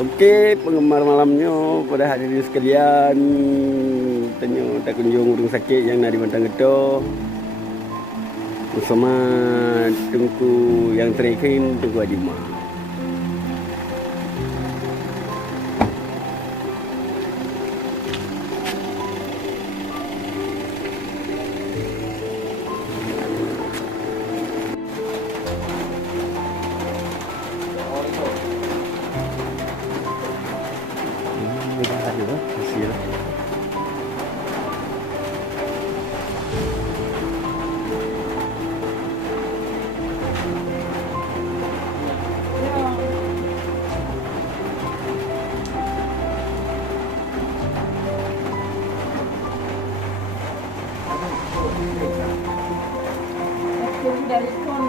Okey, penggemar malamnya pada hadirin sekalian, tanya tak kunjung urung sakit yang nak di Bantang Geto bersama Tengku yang terakhir, Tengku Adima. Dari pun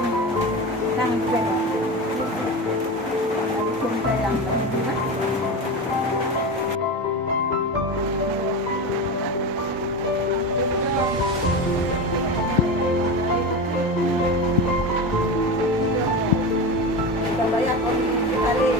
nang saya, dari pun saya yang terlibat. Kita bayar komisi kali.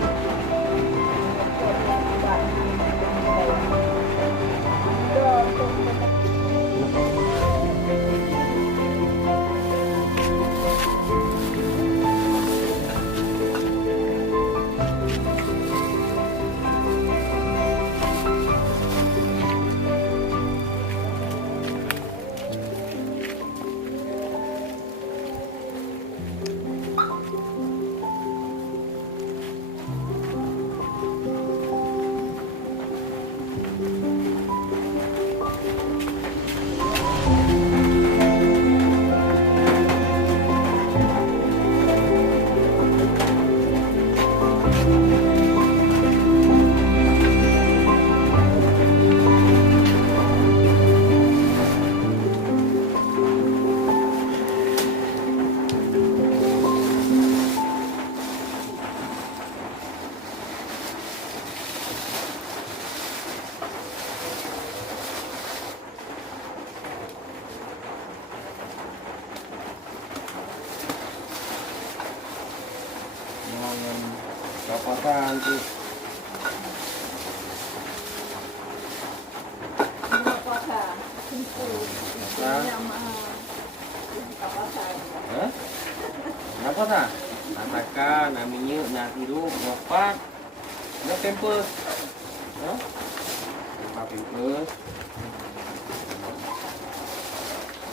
Kapasan tu. Kenapa tak? Nak makan, nak minyak, nak tidur, ngopak, nak pampers. Ngopak pampers.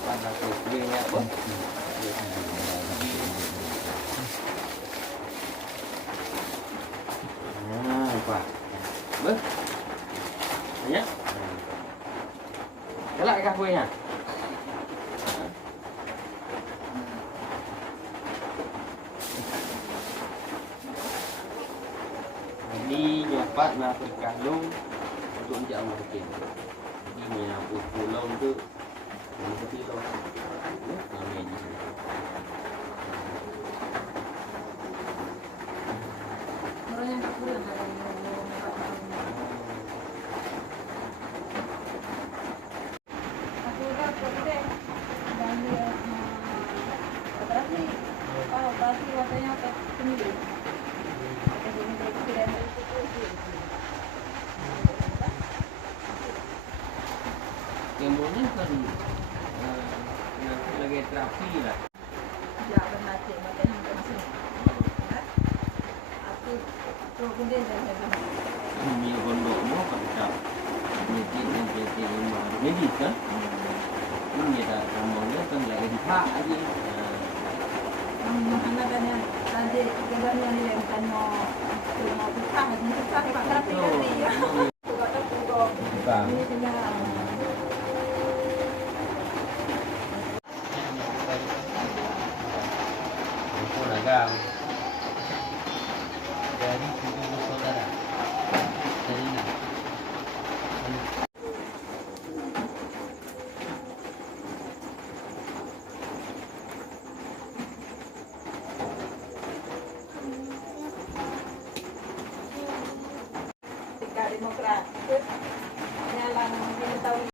Panas kuenya apa? Apa? Ber? Banyak? Galak kah kuenya? Ini nyopat nak berkandung untuk jauh mungkin. Ini yang pulau tu seperti tu. Namanya di sini. Orang yang tak pulang kemudian kan lagi terapi lah. ya benar cik makanya masih aku kemudian saya Ini gondok mau kan medis rumah medis kan? Ini dah ngomongnya kan lagi di pak aja. mungkin adanya tadi gambarnya ni yang tanya mau pisah pak terapi tadi ya. Bukan. Ini kena Agam dari tujuh saudara dari mana? Demokrat, nyalang 5 tahun.